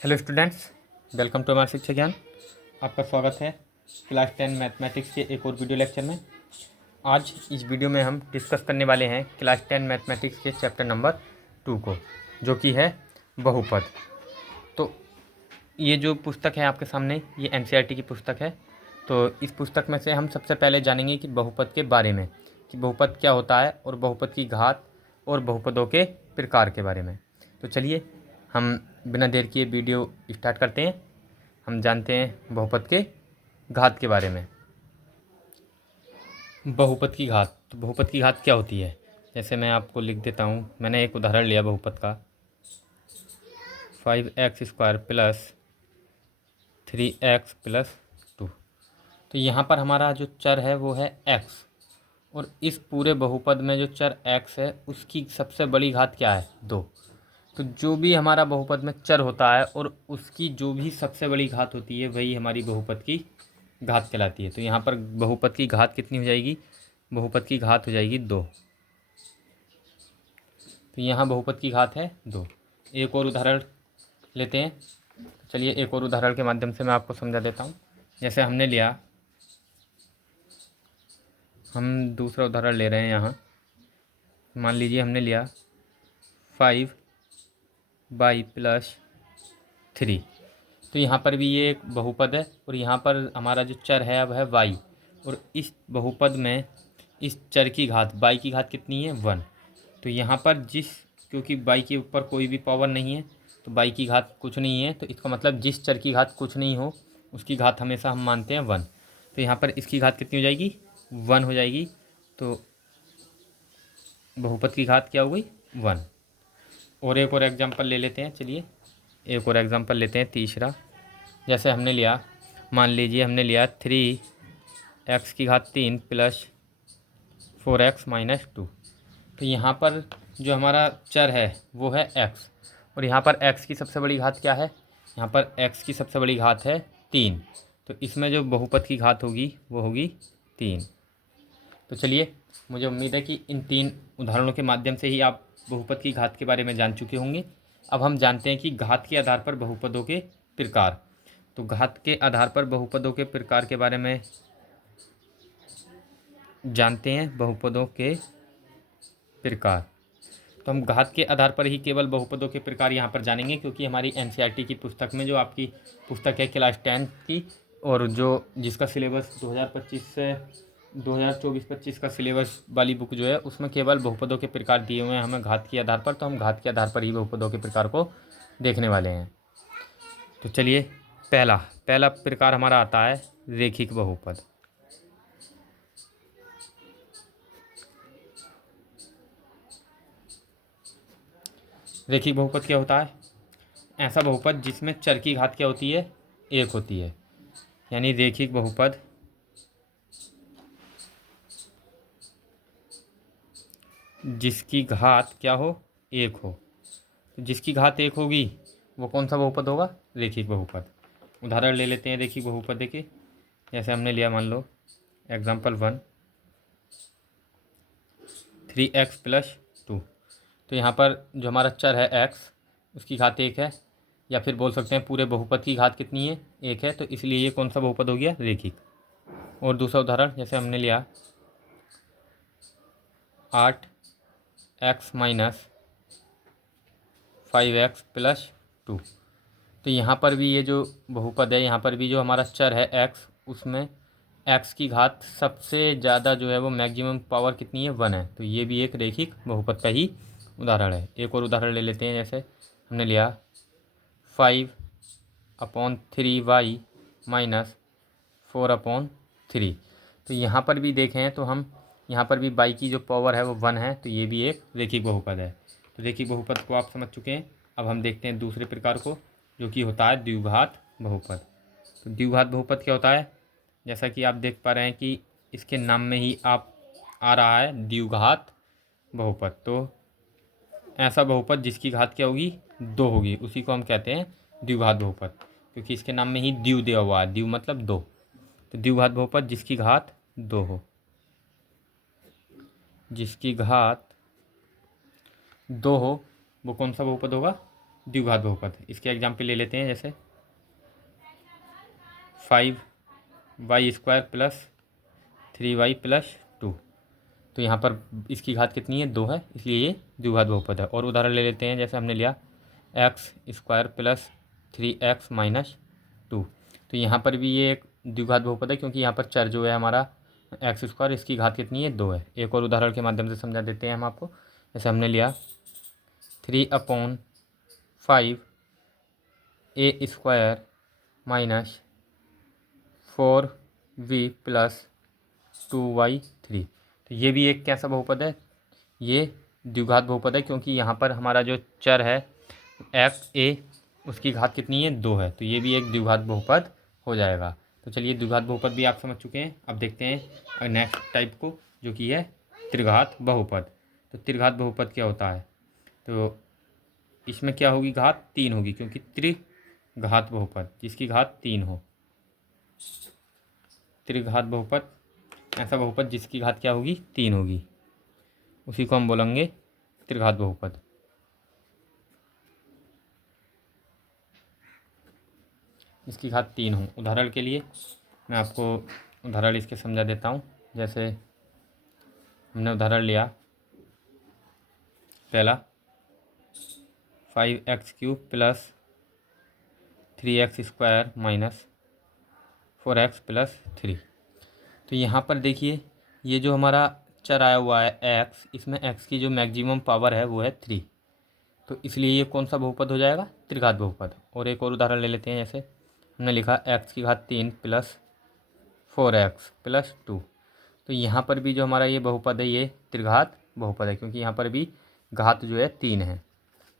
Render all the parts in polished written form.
Hello students, welcome to हमारे शिक्षा ज्ञान। आपका स्वागत है क्लास 10 मैथमेटिक्स के एक और वीडियो लेक्चर में। आज इस वीडियो में हम डिस्कस करने वाले हैं क्लास 10 मैथमेटिक्स के चैप्टर नंबर 2 को, जो कि है बहुपद। तो ये जो पुस्तक है आपके सामने, ये एनसीईआरटी की पुस्तक है। तो इस पुस्तक में से हम सबसे पहले जानेंगे कि बहुपद के बारे में, कि बहुपद क्या होता है और बहुपद की घात और बहुपदों के प्रकार के बारे में। तो चलिए हम बिना देर किए वीडियो स्टार्ट करते हैं। हम जानते हैं बहुपद के घात के बारे में। बहुपद की घात, तो बहुपद की घात क्या होती है, जैसे मैं आपको लिख देता हूँ। मैंने एक उदाहरण लिया बहुपद का, 5x² प्लस 3x प्लस 2। तो यहाँ पर हमारा जो चर है वो है x, और इस पूरे बहुपद में जो चर x है उसकी सबसे बड़ी घात क्या है, 2। तो जो भी हमारा बहुपद में चर होता है और उसकी जो भी सबसे बड़ी घात होती है वही हमारी बहुपद की घात कहलाती है। तो यहाँ पर बहुपद की घात कितनी हो जाएगी, बहुपद की घात हो जाएगी 2। तो यहाँ बहुपद की घात है 2। एक और उदाहरण लेते हैं। तो चलिए एक और उदाहरण के माध्यम से मैं आपको समझा देता हूँ। जैसे हमने लिया, हम दूसरा उदाहरण ले रहे हैं यहाँ। मान लीजिए हमने लिया 5y+3। तो यहाँ पर भी ये एक बहुपद है और यहाँ पर हमारा जो चर है अब है y, और इस बहुपद में इस चर की घात y की घात कितनी है, 1। तो यहाँ पर क्योंकि y के ऊपर कोई भी पावर नहीं है तो y की घात कुछ नहीं है, तो इसका मतलब जिस चर की घात कुछ नहीं हो उसकी घात हमेशा हम मानते हैं 1। तो यहाँ पर इसकी घात कितनी हो जाएगी, 1 हो जाएगी। तो बहुपद की घात क्या हो गई, 1। और एक और एग्जाम्पल ले लेते हैं। चलिए एक और एग्जाम्पल लेते हैं, तीसरा। जैसे हमने लिया, मान लीजिए हमने लिया 3x की घात 3 प्लस 4x-2। तो यहाँ पर जो हमारा चर है वो है x, और यहाँ पर x की सबसे बड़ी घात क्या है, यहाँ पर x की सबसे बड़ी घात है 3। तो इसमें जो बहुपद की घात होगी वो होगी 3। तो चलिए, मुझे उम्मीद है कि इन 3 उदाहरणों के माध्यम से ही आप बहुपद की घात के बारे में जान चुके होंगे। अब हम जानते हैं कि घात के आधार पर बहुपदों के प्रकार। तो घात के आधार पर बहुपदों के प्रकार के बारे में जानते हैं, बहुपदों के प्रकार। तो हम घात के आधार पर ही केवल बहुपदों के प्रकार यहाँ पर जानेंगे, क्योंकि हमारी एनसीईआरटी की पुस्तक में, जो आपकी पुस्तक है क्लास 10 की, और जो जिसका सिलेबस 2025 से 2024-25 का सिलेबस वाली बुक जो है उसमें केवल बहुपदों के प्रकार दिए हुए हैं हमें घात के आधार पर। तो हम घात के आधार पर ही बहुपदों के प्रकार को देखने वाले हैं। तो चलिए, पहला प्रकार हमारा आता है रेखिक बहुपद। रेखिक बहुपद क्या होता है, ऐसा बहुपद जिसमें चर की घात क्या होती है, 1 होती है। यानी रेखिक बहुपद जिसकी घात क्या हो, 1 हो। तो जिसकी घात 1 होगी वो कौन सा बहुपद होगा, रेखिक बहुपद। उदाहरण ले लेते हैं रेखिक बहुपद के। जैसे हमने लिया, मान लो एग्जाम्पल 1, 3x+2। तो यहाँ पर जो हमारा चर है x, उसकी घात 1 है, या फिर बोल सकते हैं पूरे बहुपद की घात कितनी है, 1 है। तो इसलिए ये कौन सा बहुपद हो गया, रेखिक। और दूसरा उदाहरण जैसे हमने लिया 8x-5x+2। तो यहाँ पर भी ये जो बहुपद है, यहाँ पर भी जो हमारा चर है x, उसमें x की घात सबसे ज़्यादा जो है वो मैक्सिमम पावर कितनी है, 1 है। तो ये भी एक रेखिक बहुपद का ही उदाहरण है। एक और उदाहरण ले लेते हैं। जैसे हमने लिया 5/3y-4/3। तो यहाँ पर भी देखें तो हम यहाँ पर भी y की जो पावर है वो 1 है। तो ये भी एक रेखिक बहुपद है। तो रेखिक बहुपद को आप समझ चुके हैं। अब हम देखते हैं दूसरे प्रकार को, जो कि होता है द्विघात बहुपद। तो द्विघात बहुपद क्या होता है, जैसा कि आप देख पा रहे हैं कि इसके नाम में ही आप आ रहा है द्विघात बहुपद। तो ऐसा बहुपद जिसकी घात क्या होगी, 2 होगी, उसी को हम कहते हैं द्विघात बहुपद, क्योंकि इसके नाम में ही द्वि दिया हुआ है। द्वि मतलब 2। तो द्विघात बहुपद जिसकी घात 2 हो, जिसकी घात 2 हो, वो कौन सा बहुपद होगा, द्विघात बहुपद। इसके एग्जाम्पल ले लेते हैं, जैसे 5y² प्लस 3y प्लस 2। तो यहाँ पर इसकी घात कितनी है, 2 है, इसलिए ये द्विघात बहुपद है। और उदाहरण ले लेते हैं, जैसे हमने लिया x² प्लस 3x माइनस 2। तो यहाँ पर भी ये एक द्विघात बहुपद है, क्योंकि यहाँ पर चर जो है हमारा x², इसकी घात कितनी है, 2 है। एक और उदाहरण के माध्यम से समझा देते हैं हम आपको। जैसे हमने लिया 3/5 a² minus 4v plus 2y3। तो ये भी एक कैसा बहुपद है, ये द्विघात बहुपद है, क्योंकि यहाँ पर हमारा जो चर है a उसकी घात कितनी है, 2 है। तो ये भी एक द्विघात बहुपद हो जाएगा। तो चलिए, द्विघात बहुपद भी आप समझ चुके हैं। अब देखते हैं नेक्स्ट टाइप को, जो कि है त्रिघात बहुपद। तो त्रिघात बहुपद क्या होता है, तो इसमें क्या होगी, घात 3 होगी, क्योंकि त्रिघात बहुपद जिसकी घात 3 हो। त्रिघात बहुपद ऐसा बहुपद जिसकी घात क्या होगी, 3 होगी, उसी को हम बोलेंगे त्रिघात बहुपद। इसकी घात 3 हो। उदाहरण के लिए मैं आपको उदाहरण इसके समझा देता हूँ। जैसे हमने उदाहरण लिया पहला 5x³ plus 3x² minus 4x plus 3। तो यहाँ पर देखिए, ये जो हमारा चर आया हुआ है x, इसमें x की जो मैक्सिमम पावर है वो है 3। तो इसलिए ये कौन सा बहुपद हो जाएगा, त्रिघात बहुपद। और एक और उदाहरण ले लेते हैं। जैसे हमने लिखा x की घात 3 प्लस 4x प्लस 2। तो यहाँ पर भी जो हमारा ये बहुपद है, ये त्रिघात बहुपद है, क्योंकि यहाँ पर भी घात जो है 3 है।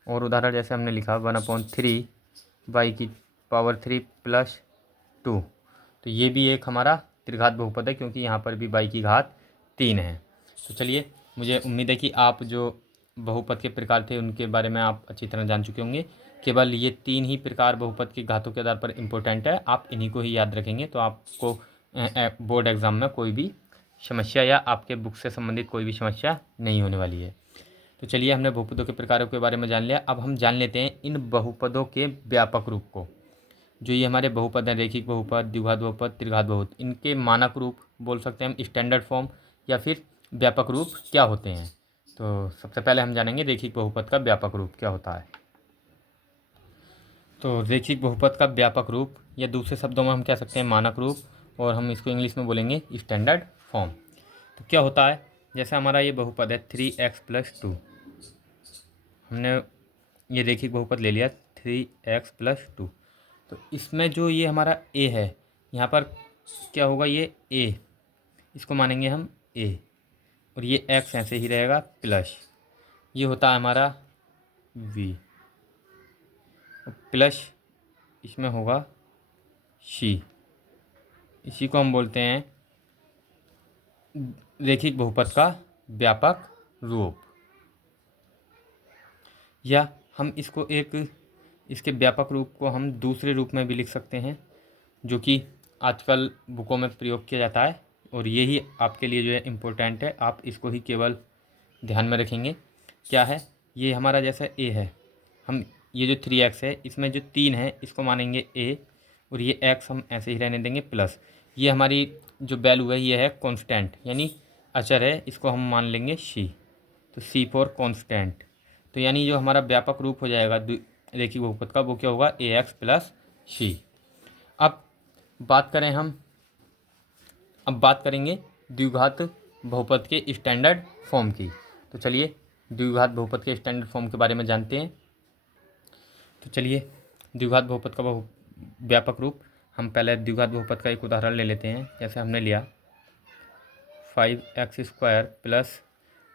और उदाहरण जैसे हमने लिखा 1/3 y की पावर 3 प्लस 2। तो ये भी एक हमारा त्रिघात बहुपद है, क्योंकि यहाँ पर भी y की घात 3 है। तो चलिए, मुझे उम्मीद है कि आप जो बहुपद के प्रकार थे उनके बारे में आप अच्छी तरह जान चुके होंगे। केवल ये 3 ही प्रकार बहुपद की घातों के आधार पर इम्पोर्टेंट है, आप इन्हीं को ही याद रखेंगे, तो आपको बोर्ड एग्ज़ाम में कोई भी समस्या या आपके बुक से संबंधित कोई भी समस्या नहीं होने वाली है। तो चलिए, हमने बहुपदों के प्रकारों के बारे में जान लिया। अब हम जान लेते हैं इन बहुपदों के व्यापक रूप को। जो ये हमारे बहुपद हैं, रेखिक बहुपद, द्विघात बहुपद, त्रिघात बहुपद, इनके मानक रूप बोल सकते हैं हम, स्टैंडर्ड फॉर्म, या फिर व्यापक रूप क्या होते हैं। तो सबसे पहले हम जानेंगे रेखिक बहुपद का व्यापक रूप क्या होता है। तो रेखिक बहुपद का व्यापक रूप, या दूसरे शब्दों में हम कह सकते हैं मानक रूप, और हम इसको इंग्लिश में बोलेंगे स्टैंडर्ड फॉर्म। तो क्या होता है, जैसे हमारा ये बहुपद है 3x प्लस 2। हमने ये रेखिक बहुपद ले लिया 3x प्लस 2। तो इसमें जो ये हमारा a है, यहाँ पर क्या होगा, ये a, इसको मानेंगे हम a, और ये x ऐसे ही रहेगा प्लस, ये होता है हमारा v, प्लस इसमें होगा c। इसी को हम बोलते हैं रेखिक बहुपद का व्यापक रूप। या हम इसको इसके व्यापक रूप को हम दूसरे रूप में भी लिख सकते हैं, जो कि आजकल बुकों में प्रयोग किया जाता है, और ये ही आपके लिए जो है इम्पोर्टेंट है, आप इसको ही केवल ध्यान में रखेंगे। क्या है, ये हमारा जैसा a है, हम ये जो 3x है, इसमें जो 3 है इसको मानेंगे a, और ये x हम ऐसे ही रहने देंगे प्लस। ये हमारी जो वैल्यू है ये है कांस्टेंट, यानी अचर है, इसको हम मान लेंगे c। तो c फॉर कांस्टेंट। तो यानी जो हमारा व्यापक रूप हो जाएगा रेखिक बहुपद का, वो क्या होगा, ax प्लस c। अब बात करेंगे द्विघात बहुपद के स्टैंडर्ड फॉर्म की। तो चलिए, द्विघात बहुपद के स्टैंडर्ड फॉर्म के बारे में जानते हैं। तो चलिए, द्विघात बहुपद का व्यापक रूप, हम पहले द्विघात बहुपद का एक उदाहरण ले लेते हैं। जैसे हमने लिया 5x² प्लस,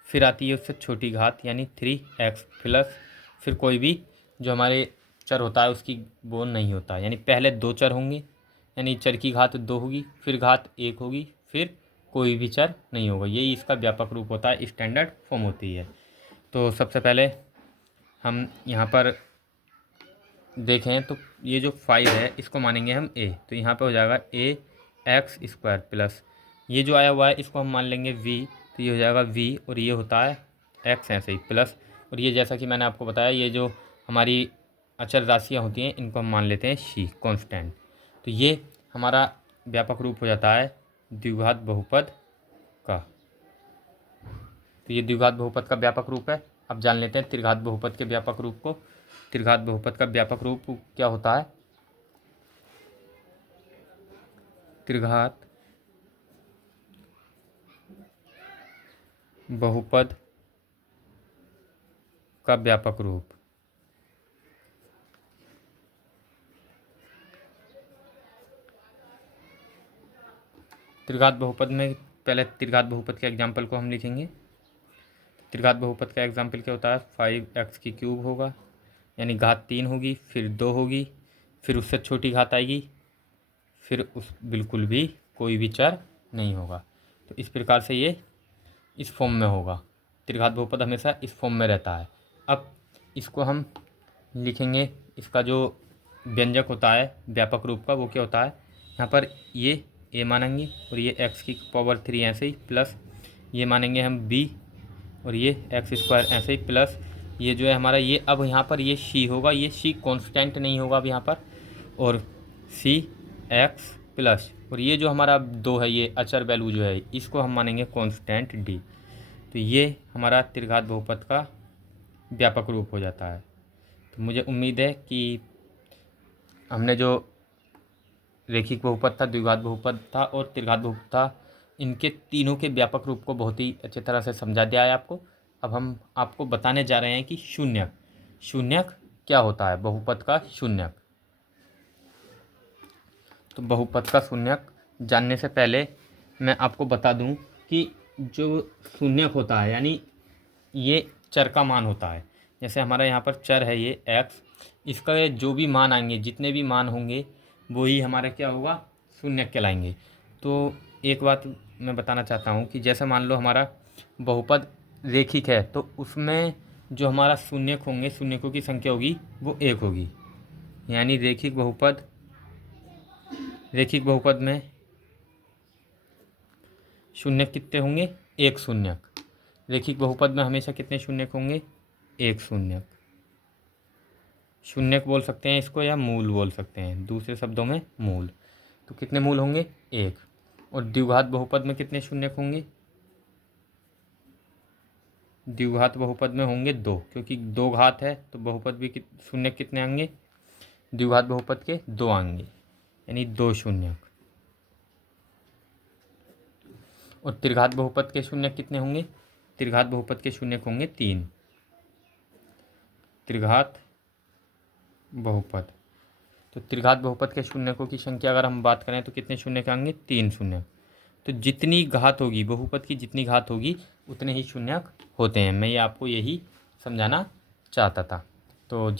फिर आती है उससे छोटी घात यानी 3x प्लस, फिर कोई भी जो हमारे चर होता है उसकी वो नहीं होता, यानी पहले 2 चर होंगे, यानी चर की घात 2 होगी, फिर घात 1 होगी, फिर कोई भी चर नहीं होगा। यही इसका व्यापक रूप होता है, स्टैंडर्ड फॉर्म होती है। तो सबसे पहले हम यहाँ पर देखें तो ये जो 5 है इसको मानेंगे हम a, तो यहाँ पे हो जाएगा ax² प्लस, ये जो आया हुआ है इसको हम मान लेंगे v, तो ये हो जाएगा v, और ये होता है x ऐसे ही प्लस। और ये जैसा कि मैंने आपको बताया, ये जो हमारी अचल राशियाँ होती हैं इनको हम मान लेते हैं सी कांस्टेंट। तो ये हमारा व्यापक रूप हो जाता है द्विघात बहुपद का। तो ये द्विघात बहुपद का व्यापक रूप है। अब जान लेते हैं त्रिघात बहुपद के व्यापक रूप को। त्रिघात बहुपद का व्यापक रूप क्या होता है? त्रिघात बहुपद का व्यापक रूप त्रिघात बहुपद में पहले त्रिघात बहुपद के एग्जाम्पल को हम लिखेंगे। त्रिघात बहुपद का एग्जाम्पल क्या होता है? 5x³ होगा, यानी घात 3 होगी, फिर 2 होगी, फिर उससे छोटी घात आएगी, फिर उस बिल्कुल भी कोई भी चर नहीं होगा। तो इस प्रकार से ये इस फॉर्म में होगा। त्रिघात बहुपद हमेशा इस फॉर्म में रहता है। अब इसको हम लिखेंगे, इसका जो व्यंजक होता है व्यापक रूप का वो क्या होता है? यहाँ पर ये a मानेंगे और ये x³ ऐसे ही, प्लस ये मानेंगे हम b और ये x² ऐसे ही, प्लस ये जो है हमारा ये अब यहाँ पर ये c होगा, ये c कांस्टेंट नहीं होगा अब यहाँ पर, और c x प्लस और ये जो हमारा 2 है ये अचर वैल्यू जो है इसको हम मानेंगे कांस्टेंट d। तो ये हमारा त्रिघात बहुपद का व्यापक रूप हो जाता है। तो मुझे उम्मीद है कि हमने जो रेखिक बहुपद था, द्विघात बहुपद था और त्रिघात बहुपद था, इनके तीनों के व्यापक रूप को बहुत ही अच्छी तरह से समझा दिया है आपको। अब हम आपको बताने जा रहे हैं कि शून्यक शून्यक क्या होता है, बहुपद का शून्यक। तो बहुपद का शून्यक जानने से पहले मैं आपको बता दूं कि जो शून्यक होता है यानी ये चर का मान होता है। जैसे हमारा यहाँ पर चर है ये x, इसका जो भी मान आएंगे, जितने भी मान होंगे वो ही हमारा क्या होगा? शून्यक कहलाएंगे। तो एक बात मैं बताना चाहता हूँ कि जैसे मान लो हमारा बहुपद रेखिक है तो उसमें जो हमारा शून्यक होंगे, शून्यकों की संख्या होगी वो 1 होगी। यानी रेखिक बहुपद में शून्यक कितने होंगे? 1 शून्यक। रेखिक बहुपद में हमेशा कितने शून्यक होंगे? 1 शून्यक। शून्यक बोल सकते हैं इसको या मूल बोल सकते हैं, दूसरे शब्दों में मूल। तो कितने मूल होंगे? 1। और द्विघात बहुपद में कितने शून्यक होंगे? द्विघात बहुपद में होंगे 2, क्योंकि 2 घात है तो बहुपद भी शून्यक कितने आएंगे? द्विघात बहुपद के 2 आएंगे, यानी 2 शून्यक। और त्रिघात बहुपद के शून्यक कितने होंगे? त्रिघात बहुपद के शून्यक होंगे 3। त्रिघात बहुपद, तो त्रिघात बहुपद के शून्यकों की संख्या अगर हम बात करें तो कितने शून्यक आएंगे? 3 शून्यक। तो जितनी घात होगी, बहुपद की जितनी घात होगी उतने ही शून्यक होते हैं। मैं ये आपको यही समझाना चाहता था। तो